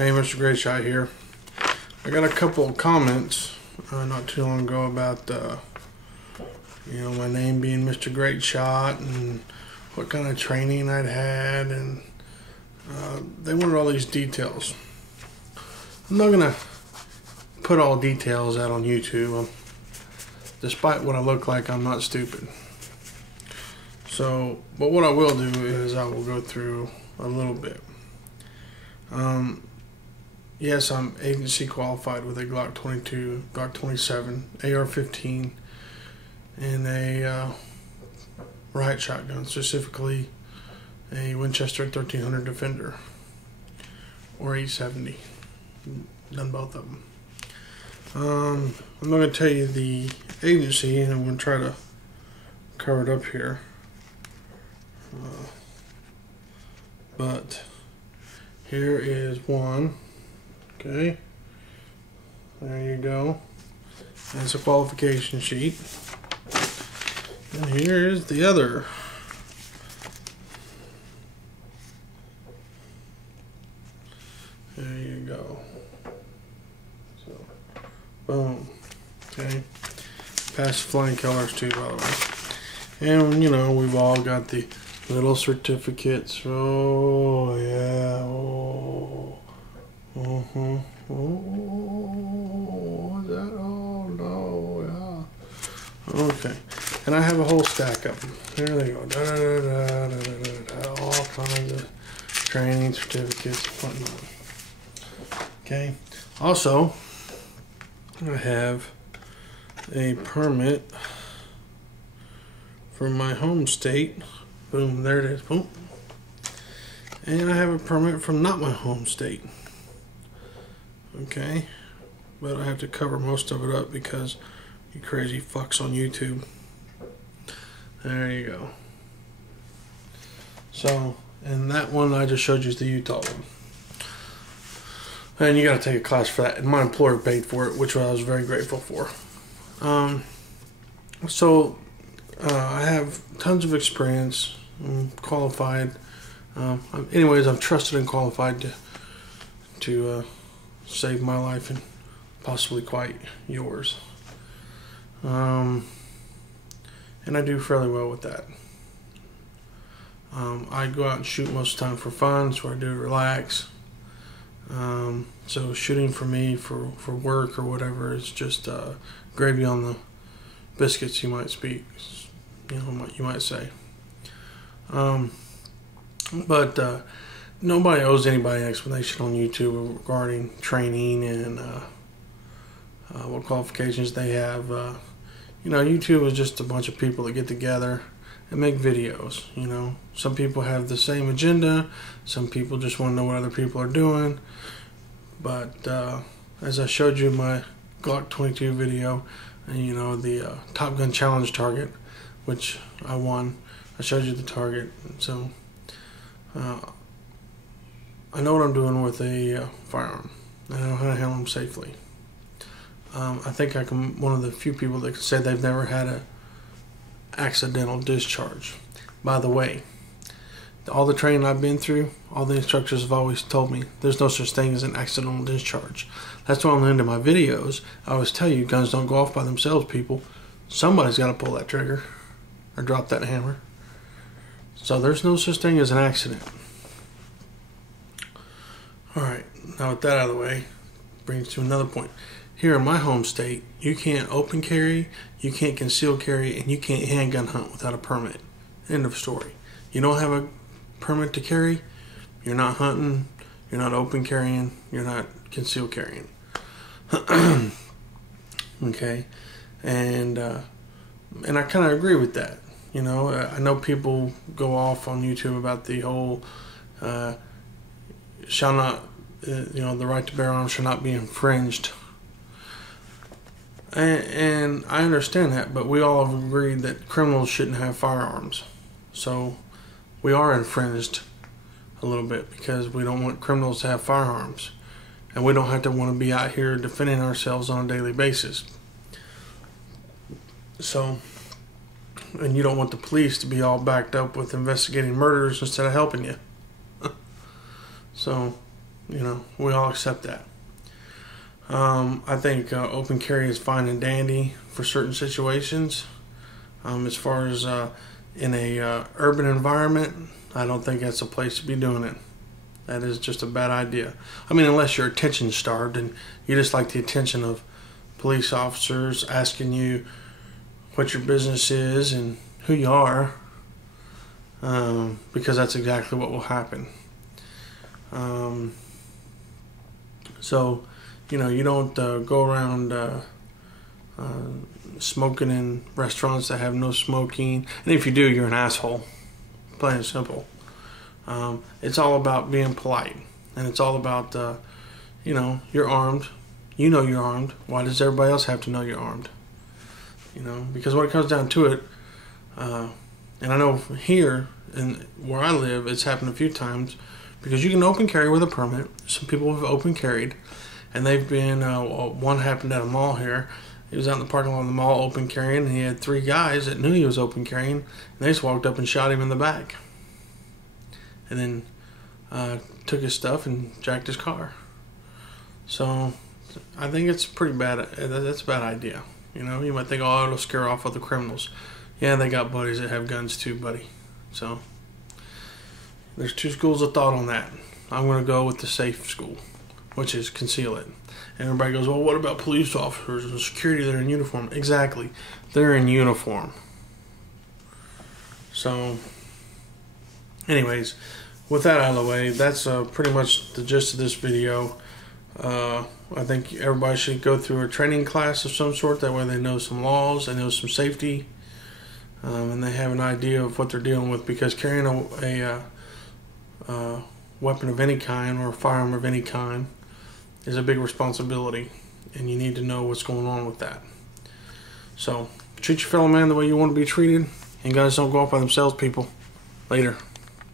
Hey, Mr. Great Shot here. I got a couple of comments not too long ago about my name being Mr. Great Shot and what kind of training I'd had, and they wanted all these details. I'm not gonna put all details out on YouTube. Despite what I look like, I'm not stupid. So, but what I will do is I will go through a little bit. Yes, I'm agency qualified with a Glock 22, Glock 27, AR-15, and a riot shotgun, specifically a Winchester 1300 Defender or 870. Done both of them. I'm not going to tell you the agency, and I'm going to try to cover it up here. But here is one. Okay, there you go. That's a qualification sheet. And here's the other. There you go. So, boom. Okay. Passed flying colors too, by the way. And we've all got the little certificates. Oh yeah. Oh. Oh, what's that? Oh no, yeah. Okay, and I have a whole stack of them. There they go. All kinds of training certificates and whatnot. Okay. Also, I have a permit from my home state. Boom, there it is. Boom. And I have a permit from not my home state. Okay, but I have to cover most of it up because you crazy fucks on YouTube. There you go. So, and that one I just showed you is the Utah one. And you got to take a class for that. And my employer paid for it, which I was very grateful for. I have tons of experience. I'm qualified. Anyways, I'm trusted and qualified to save my life and possibly quite yours. And I do fairly well with that. I go out and shoot most of the time for fun, so I do relax. So shooting for me for work or whatever is just gravy on the biscuits, you might speak. You might say. But nobody owes anybody an explanation on YouTube regarding training and what qualifications they have. YouTube is just a bunch of people that get together and make videos. Some people have the same agenda. Some people just want to know what other people are doing. But as I showed you in my Glock 22 video, and the Top Gun Challenge target, which I won, I showed you the target. So I know what I'm doing with a firearm. I know how to handle them safely. I think I'm one of the few people that can say they've never had an accidental discharge. By the way, all the training I've been through, all the instructors have always told me there's no such thing as an accidental discharge. That's why on the end of my videos, I always tell you, guns don't go off by themselves, people. Somebody's got to pull that trigger or drop that hammer. So there's no such thing as an accident. Alright, now with that out of the way, brings to another point. Here in my home state, you can't open carry, you can't conceal carry, and you can't handgun hunt without a permit. End of story. You don't have a permit to carry, you're not hunting, you're not open carrying, you're not conceal carrying. Okay, and I kind of agree with that. I know people go off on YouTube about the whole shall not, the right to bear arms shall not be infringed. And I understand that, but we all have agreed that criminals shouldn't have firearms. So we are infringed a little bit because we don't want criminals to have firearms. And we don't have to want to be out here defending ourselves on a daily basis. So, and you don't want the police to be all backed up with investigating murders instead of helping you. So, we all accept that. I think open carry is fine and dandy for certain situations. As far as in a urban environment, I don't think that's a place to be doing it. That is just a bad idea. I mean, unless you're attention starved and you just like the attention of police officers asking you what your business is and who you are, because that's exactly what will happen. So, you don't go around smoking in restaurants that have no smoking. And if you do, you're an asshole. Plain and simple. It's all about being polite. And it's all about, you're armed. You know you're armed. Why does everybody else have to know you're armed? Because when it comes down to it, and I know here and where I live, it's happened a few times, because you can open carry with a permit. Some people have open carried, and they've been, one happened at a mall here. He was out in the parking lot of the mall open carrying, and he had 3 guys that knew he was open carrying, and they just walked up and shot him in the back. And then took his stuff and jacked his car. So I think it's pretty bad. That's a bad idea. You might think, oh, it'll scare off other criminals. Yeah, they got buddies that have guns too, buddy. So there's 2 schools of thought on that. I'm going to go with the safe school, which is conceal it. And everybody goes, well, what about police officers and security that are in uniform? Exactly. They're in uniform. So anyways, with that out of the way, that's pretty much the gist of this video. I think everybody should go through a training class of some sort. That way they know some laws, they know some safety, and they have an idea of what they're dealing with. Because carrying a weapon of any kind or a firearm of any kind is a big responsibility, and you need to know what's going on with that. So treat your fellow man the way you want to be treated, and guys don't go off by themselves, people. Later.